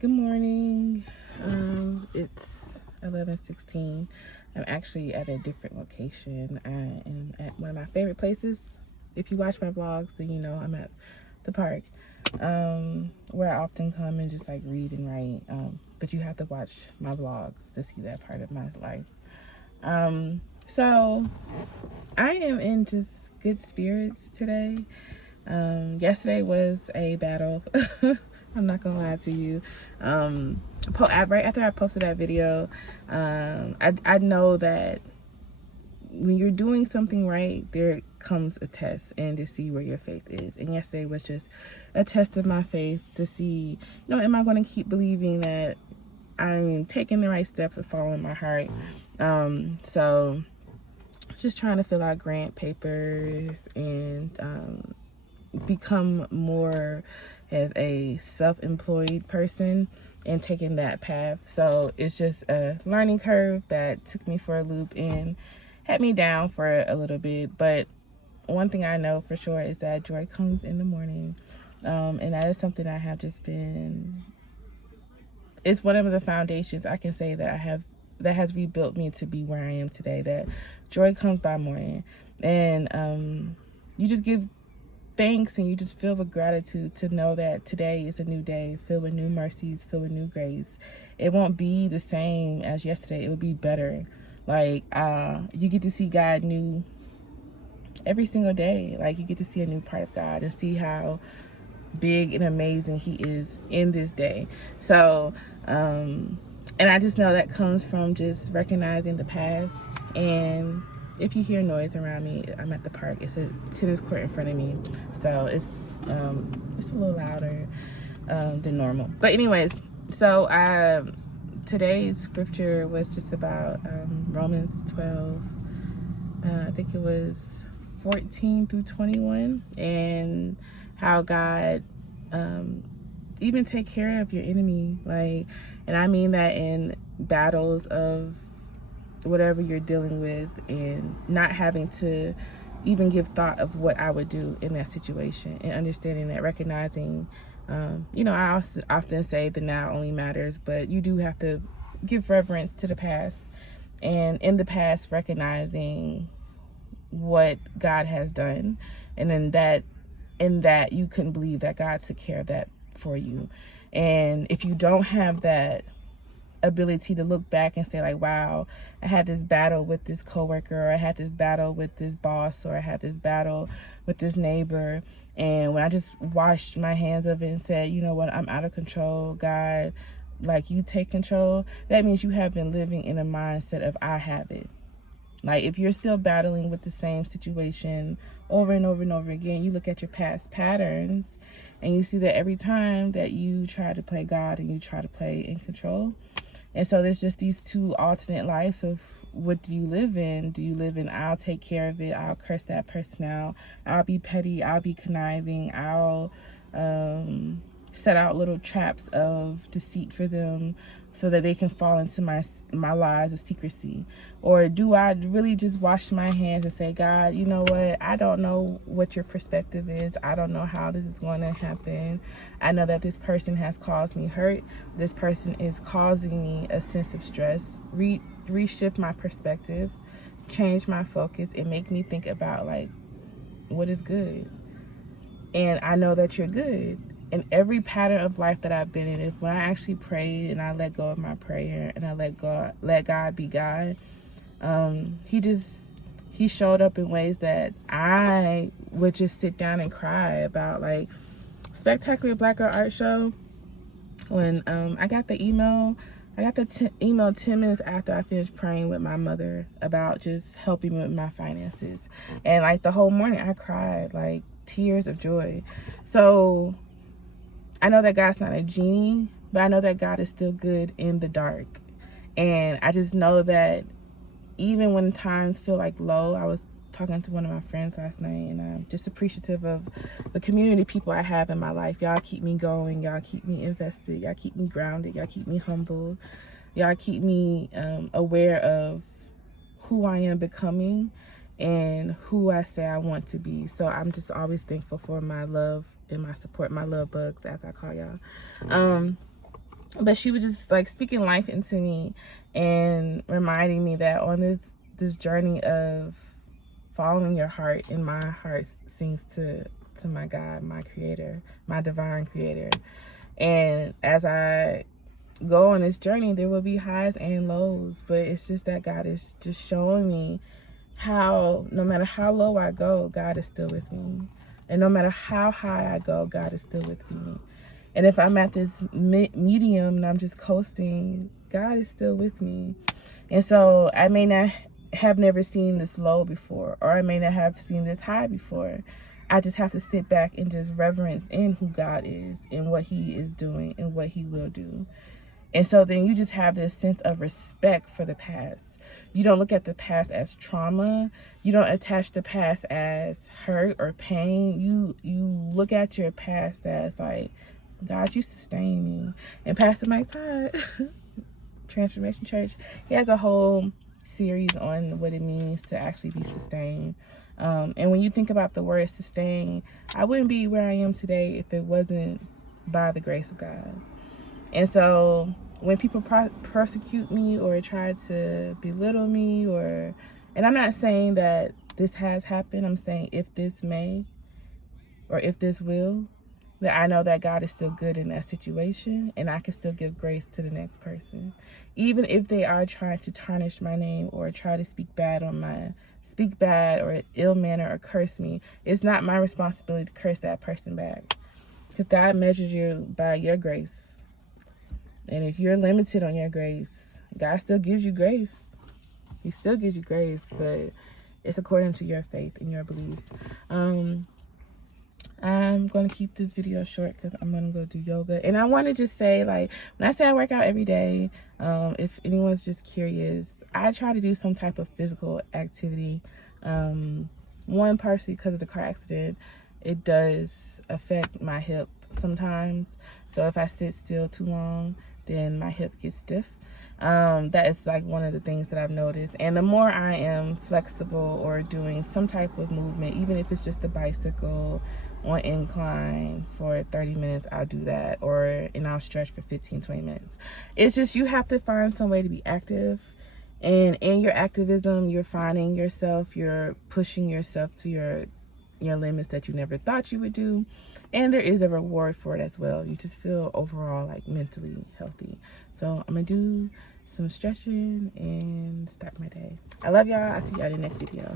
Good morning. It's 11:16. I'm actually at a different location. I am at one of my favorite places. If you watch my vlogs, then you know I'm at the park, where I often come and just like read and write. But you have to watch my vlogs to see that part of my life. So I am in just good spirits today. Yesterday was a battle. I'm not gonna lie to you. Right after I posted that video, I know that when you're doing something right, there comes a test and to see where your faith is. And yesterday was just a test of my faith to see, am I going to keep believing that I'm taking the right steps of following my heart? So just trying to fill out grant papers and become more of a self-employed person and taking that path. So it's just a learning curve that took me for a loop and had me down for a little bit. But one thing I know for sure is that joy comes in the morning. And that is something I have just been, it's one of the foundations I can say that I have that has rebuilt me to be where I am today, that joy comes by morning. And you just give thanks and you just feel with gratitude to know that today is a new day, filled with new mercies, filled with new grace. It won't be the same as yesterday. It will be better. Like you get to see God new every single day. Like you get to see a new part of God and see how big and amazing He is in this day. So and I just know that comes from just recognizing the past. And if you hear noise around me, I'm at the park. It's a tennis court in front of me, so it's a little louder than normal. But anyways, so today's scripture was just about Romans 12. I think it was 14 through 21, and how God even take care of your enemy. Like, and I mean that in battles of whatever you're dealing with, and not having to even give thought of what I would do in that situation, and understanding that, recognizing, I often say the now only matters, but you do have to give reverence to the past, and in the past recognizing what God has done, and in that you couldn't believe that God took care of that for you. And if you don't have that ability to look back and say like, wow, I had this battle with this coworker, or I had this battle with this boss, or I had this battle with this neighbor, and when I just washed my hands of it and said, you know what, I'm out of control, God, like you take control, that means you have been living in a mindset of I have it. Like if you're still battling with the same situation over and over and over again, you look at your past patterns and you see that every time that you try to play God and you try to play in control. And so there's just these two alternate lives of what do you live in? Do you live in I'll take care of it, I'll curse that person out, I'll be petty, I'll be conniving, I'll set out little traps of deceit for them so that they can fall into my lies of secrecy? Or do I really just wash my hands and say, God, you know what, I don't know what your perspective is, I don't know how this is going to happen, I know that this person has caused me hurt, this person is causing me a sense of stress, reshift my perspective, change my focus, and make me think about like what is good. And I know that you're good. In every pattern of life that I've been in, if when I actually prayed and I let go of my prayer and I let God be God, he showed up in ways that I would just sit down and cry about. Like Spectacular Black Girl Art Show, when I got the email 10 minutes after I finished praying with my mother about just helping me with my finances, and like the whole morning I cried like tears of joy. So I know that God's not a genie, but I know that God is still good in the dark. And I just know that even when times feel like low, I was talking to one of my friends last night, and I'm just appreciative of the community people I have in my life. Y'all keep me going, y'all keep me invested, y'all keep me grounded, y'all keep me humble, y'all keep me aware of who I am becoming and who I say I want to be. So I'm just always thankful for my love and my support, my love bugs, as I call y'all. But she was just like speaking life into me and reminding me that on this journey of following your heart, and my heart sings to my God, my creator, my divine creator. And as I go on this journey, there will be highs and lows, but it's just that God is just showing me how no matter how low I go, God is still with me. And no matter how high I go, God is still with me. And if I'm at this medium and I'm just coasting, God is still with me. And so I may not have never seen this low before, or I may not have seen this high before. I just have to sit back and just reverence in who God is and what he is doing and what he will do. And so then you just have this sense of respect for the past. You don't look at the past as trauma. You don't attach the past as hurt or pain. You look at your past as like, God, you sustain me. And Pastor Mike Todd, Transformation Church, he has a whole series on what it means to actually be sustained. And when you think about the word sustain, I wouldn't be where I am today if it wasn't by the grace of God. And so when people persecute me or try to belittle me, and I'm not saying that this has happened, I'm saying if this may or if this will, that I know that God is still good in that situation, and I can still give grace to the next person. Even if they are trying to tarnish my name or try to speak bad or ill manner or curse me, it's not my responsibility to curse that person back. Because God measures you by your grace. And if you're limited on your grace, God still gives you grace. He still gives you grace, but it's according to your faith and your beliefs. I'm going to keep this video short because I'm going to go do yoga. And I want to just say, like, when I say I work out every day, if anyone's just curious, I try to do some type of physical activity. One, partially because of the car accident, it does affect my hip sometimes. So if I sit still too long, then my hip gets stiff. That is like one of the things that I've noticed. And the more I am flexible or doing some type of movement, even if it's just a bicycle on incline for 30 minutes, I'll do that, and I'll stretch for 15-20 minutes. It's just, you have to find some way to be active, and in your activism, you're finding yourself, you're pushing yourself to your limits that you never thought you would do, and there is a reward for it as well. You just feel overall like mentally healthy. So I'm gonna do some stretching and start my day. I love y'all. I'll see y'all in the next video.